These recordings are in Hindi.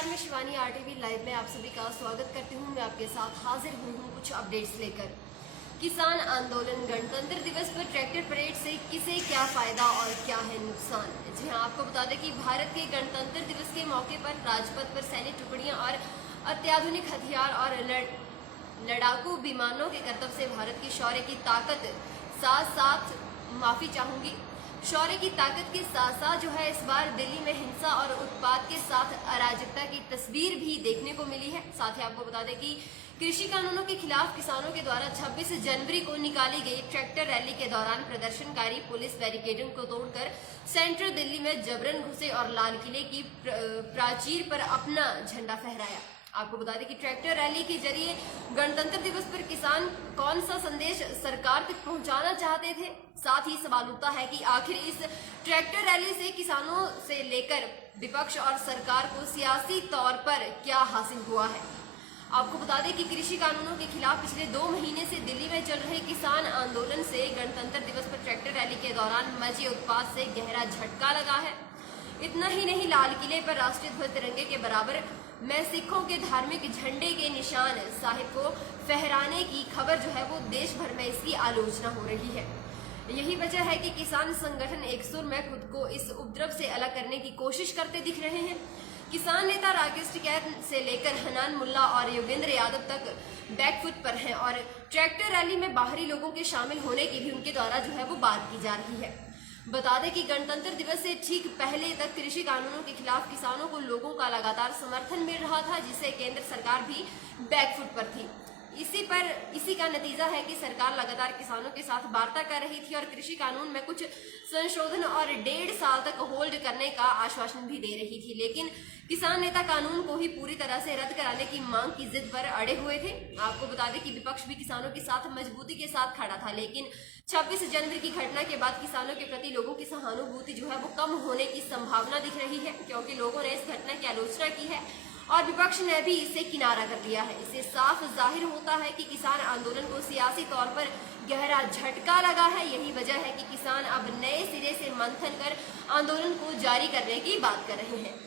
नमस्कार, मैं शिवानी आरटीवी लाइव में आप सभी का स्वागत करती हूँ। मैं आपके साथ हाजिर हुई हूँ कुछ अपडेट्स लेकर। किसान आंदोलन, गणतंत्र दिवस पर ट्रैक्टर परेड से किसे क्या फायदा और क्या है नुकसान। जी हाँ, आपको बता दें कि भारत के गणतंत्र दिवस के मौके पर राजपथ पर सैन्य टुकड़ियां और अत्याधुनिक हथियार और लड़ाकू विमानों के करतब से भारत की शौर्य की ताकत शौर्य की ताकत के साथ साथ जो है इस बार दिल्ली में हिंसा और उत्पात के साथ अराजकता की तस्वीर भी देखने को मिली है। साथ ही आपको बता दें कि कृषि कानूनों के खिलाफ किसानों के द्वारा 26 जनवरी को निकाली गई ट्रैक्टर रैली के दौरान प्रदर्शनकारी पुलिस बैरिकेडों को तोड़कर सेंट्रल दिल्ली में जबरन घुसे और लाल किले की प्राचीर पर अपना झंडा फहराया। आपको बता दें कि ट्रैक्टर रैली के जरिए गणतंत्र दिवस पर किसान कौन सा संदेश सरकार तक पहुंचाना चाहते थे। साथ ही सवाल उठता है कि आखिर इस ट्रैक्टर रैली से किसानों से लेकर विपक्ष और सरकार को सियासी तौर पर क्या हासिल हुआ है। आपको बता दें कि कृषि कानूनों के खिलाफ पिछले 2 महीने से दिल्ली में चल रहे किसान आंदोलन से गणतंत्र दिवस पर ट्रैक्टर रैली के दौरान मचे उत्पात से गहरा झटका लगा है। इतना ही नहीं, लाल किले पर राष्ट्रीय ध्वज तिरंगे के बराबर में सिखों के धार्मिक झंडे के निशान साहिब को फहराने की खबर जो है वो देश भर में इसकी आलोचना हो रही है। यही वजह है कि किसान संगठन एक सुर में खुद को इस उपद्रव से अलग करने की कोशिश करते दिख रहे हैं। किसान नेता राकेश टिकैत से लेकर हनान मुल्ला और योगेंद्र यादव तक बैकफुट पर हैं और ट्रैक्टर रैली में बाहरी लोगों के शामिल होने की भी उनके द्वारा जो है वो बात की जा रही है। बता दें कि गणतंत्र दिवस से ठीक पहले तक कृषि कानूनों के खिलाफ किसानों को लोगों का लगातार समर्थन मिल रहा था, जिससे केंद्र सरकार भी बैकफुट पर थी। इसी का नतीजा है कि सरकार लगातार किसानों के साथ वार्ता कर रही थी और कृषि कानून में कुछ संशोधन और 1.5 साल तक होल्ड करने का आश्वासन भी दे रही थी, लेकिन किसान नेता कानून को ही पूरी तरह से रद्द कराने की मांग की जिद पर अड़े हुए थे। आपको बता दें कि विपक्ष भी किसानों के साथ मजबूती के साथ खड़ा था, लेकिन 26 जनवरी की घटना के बाद किसानों के प्रति लोगों की सहानुभूति जो है वो कम होने की संभावना दिख रही है, क्योंकि लोगों ने इस घटना की आलोचना की है और विपक्ष ने भी इससे किनारा कर लिया है। इससे साफ जाहिर होता है कि किसान आंदोलन को सियासी तौर पर गहरा झटका लगा है। यही वजह है कि किसान अब नए सिरे से मंथन कर आंदोलन को जारी करने की बात कर रहे हैं।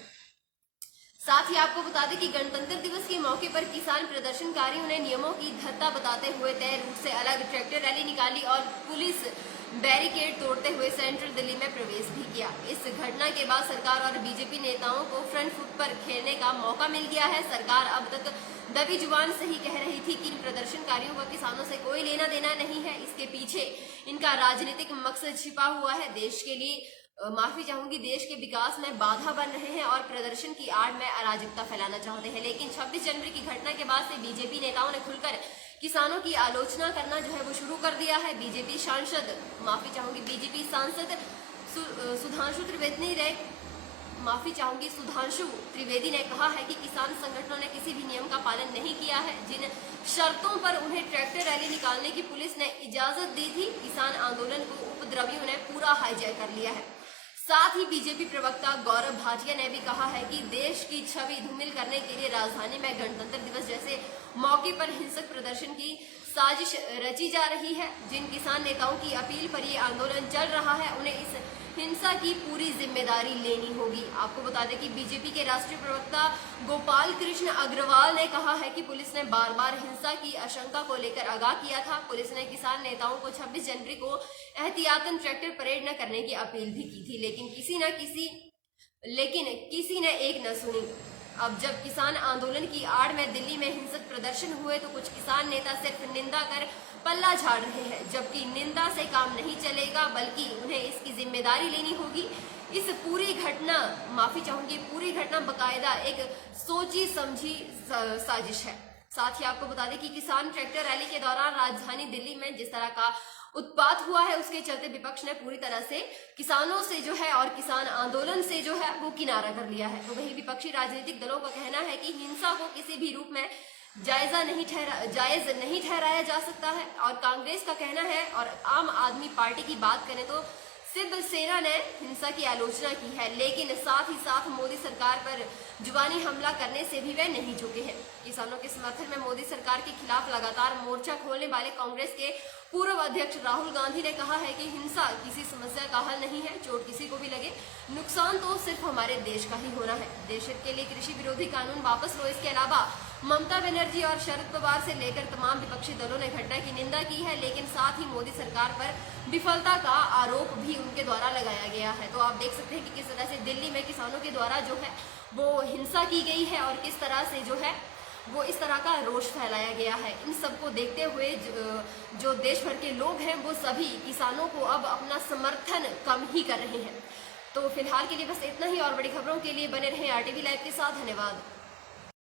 साथ ही आपको बता दें कि गणतंत्र दिवस के मौके पर किसान प्रदर्शनकारियों ने नियमों की धत्ता बताते हुए तय रूट से अलग ट्रैक्टर रैली निकाली और पुलिस बैरिकेड तोड़ते हुए सेंट्रल दिल्ली में प्रवेश भी किया। इस घटना के बाद सरकार और बीजेपी नेताओं को फ्रंट फुट पर खेलने का मौका मिल गया है। सरकार अब तक दबी जुबान से ही कह रही थी कि इन प्रदर्शनकारियों का किसानों से कोई लेना देना नहीं है, इसके पीछे इनका राजनीतिक मकसद छिपा हुआ है। देश के विकास में बाधा बन रहे हैं और प्रदर्शन की आड़ में अराजकता फैलाना चाहते हैं। लेकिन 26 जनवरी की घटना के बाद से बीजेपी नेताओं ने खुलकर किसानों की आलोचना करना जो है वो शुरू कर दिया है। बीजेपी सांसद सुधांशु त्रिवेदी ने कहा है कि किसान संगठनों ने किसी भी नियम का पालन नहीं किया है। जिन शर्तों पर उन्हें ट्रैक्टर रैली निकालने की पुलिस ने इजाजत दी थी, किसान आंदोलन को उपद्रवियों ने पूरा हाईजैक कर लिया है। साथ ही बीजेपी प्रवक्ता गौरव भाटिया ने भी कहा है कि देश की छवि धूमिल करने के लिए राजधानी में गणतंत्र दिवस जैसे मौके पर हिंसक प्रदर्शन की साजिश रची जा रही है। जिन किसान नेताओं की अपील पर ये आंदोलन चल रहा है, उन्हें इस हिंसा की पूरी जिम्मेदारी लेनी होगी। आपको बता दें कि बीजेपी के राष्ट्रीय प्रवक्ता गोपाल कृष्ण अग्रवाल ने कहा है कि पुलिस ने बार बार हिंसा की आशंका को लेकर आगाह किया था। पुलिस ने किसान नेताओं को 26 जनवरी को एहतियातन ट्रैक्टर परेड न करने की अपील भी की थी, लेकिन किसी ने एक न सुनी। अब जब किसान आंदोलन की आड़ में दिल्ली में हिंसक प्रदर्शन हुए तो कुछ किसान नेता सिर्फ निंदा कर पल्ला झाड़ रहे हैं, जबकि निंदा से काम नहीं चलेगा, बल्कि उन्हें इसकी जिम्मेदारी लेनी होगी। इस पूरी घटना बकायदा एक सोची समझी साजिश है। साथ ही आपको बता दें कि किसान ट्रैक्टर रैली के दौरान राजधानी दिल्ली में जिस तरह का उत्पात हुआ है, उसके चलते विपक्ष ने पूरी तरह से किसानों से जो है और किसान आंदोलन से जो है वो किनारा कर लिया है। तो वही विपक्षी राजनीतिक दलों का कहना है कि हिंसा को किसी भी रूप में जायज नहीं ठहराया जा सकता है और कांग्रेस का कहना है और आम आदमी पार्टी की बात करें तो शिवसेना ने हिंसा की आलोचना की है, लेकिन साथ ही साथ मोदी सरकार पर जुबानी हमला करने से भी वे नहीं झुके हैं। किसानों के समर्थन में मोदी सरकार के खिलाफ लगातार मोर्चा खोलने वाले कांग्रेस के पूर्व अध्यक्ष राहुल गांधी ने कहा है कि हिंसा किसी समस्या का हल नहीं है, चोट किसी को भी लगे, नुकसान तो सिर्फ हमारे देश का ही होना है। देश हित के लिए कृषि विरोधी कानून वापस लो। इसके अलावा ममता बनर्जी और शरद पवार से लेकर तमाम विपक्षी दलों ने घटना की निंदा की है, लेकिन साथ ही मोदी सरकार पर विफलता का आरोप भी उनके द्वारा लगाया गया है। तो आप देख सकते हैं कि किस तरह से दिल्ली में किसानों के द्वारा जो है वो हिंसा की गई है और किस तरह से जो है वो इस तरह का रोष फैलाया गया है। इन सबको देखते हुए जो देश भर के लोग हैं वो सभी किसानों को अब अपना समर्थन कम ही कर रहे हैं। तो फिलहाल के लिए बस इतना ही, और बड़ी खबरों के लिए बने रहें आरटीवी लाइव के साथ। धन्यवाद।